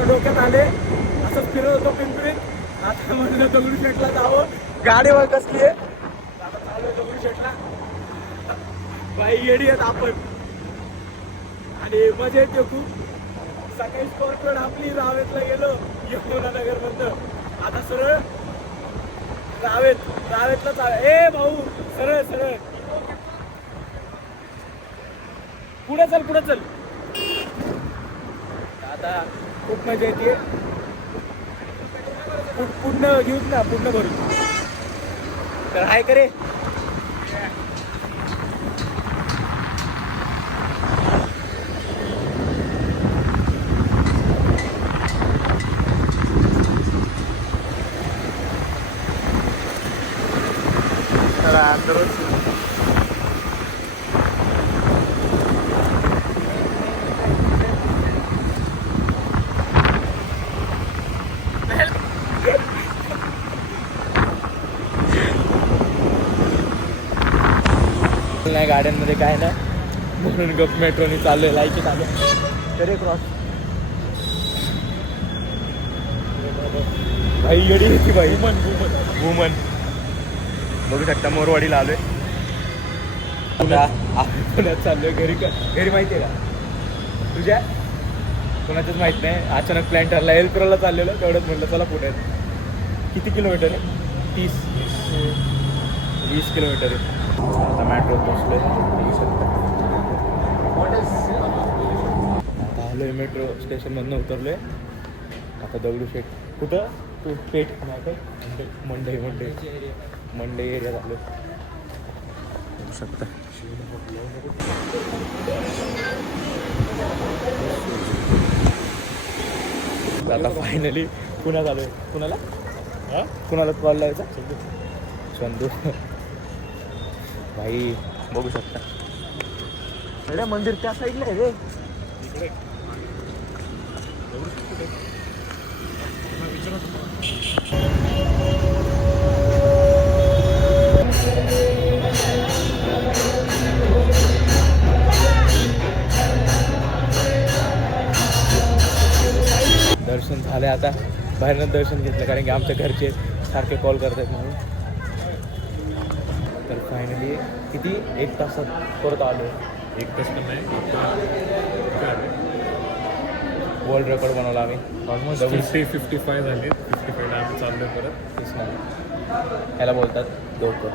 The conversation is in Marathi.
आता डोक्यात आले, असं फिरत होतो पिंपरीत. आता म्हणलं दगडूशेठला जावं, गाडीवर कसली आहे आता चालू दगडूशेठला. बाई येडी आहेत आपण आणि मजा येते खूप. सकाळी स्कॉर्पिओ आपली रावेतला गेलो यमुनानगर मधनं, आता सरळ रावेतला चाल. ए भाऊ सरळ सरळ पुढे चल. आता खूप मजा येते. पूर्ण घेऊच ना, पूर्ण भरून तर हाय करे. नाही गाड्यांमध्ये काय ना, म्हणून गप मेट्रोनी चाललोय. लाईची चालू तरी क्रॉस. भाई येडी होती बाई. वुमन बघू शकता. मोरवाडीला आलोय. पुण्यात चाललोय. घरी माहिती आहे का तुझ्या? कोणाचंच माहित नाही. अचानक प्लॅन ठरला. एलप्रोला चाललेलं, तेवढंच म्हटलं चला पुण्यात. किती किलोमीटर आहे? 20 किलोमीटर आहे. आता मॅट्रोत बसलोय. आता आलोय मेट्रो स्टेशनमधनं उतरलोय. आता दगडूशेठ कुठं तू पेठ मंडई एरिया झालो बघू शकता. आता फायनली पुण्यात आलोय. कुणाला कॉल लावायचा? चंदू भाई बघू शकता. अरे मंदिर त्या साईडला आहे रे. दर्शन झाले. आता बाहेरनं दर्शन घेतलं कारण की आमच्या घरचे सारखे कॉल करतात म्हणून. तर फायनली किती 1 तासात परत आलो. 1 तास पण नाही. वर्ल्ड रेकॉर्ड बनवला आम्ही. ऑलमोस्ट 55 झाले. 55ला आम्ही चाललोय परत. तेच नाही, याला बोलतात डोकं.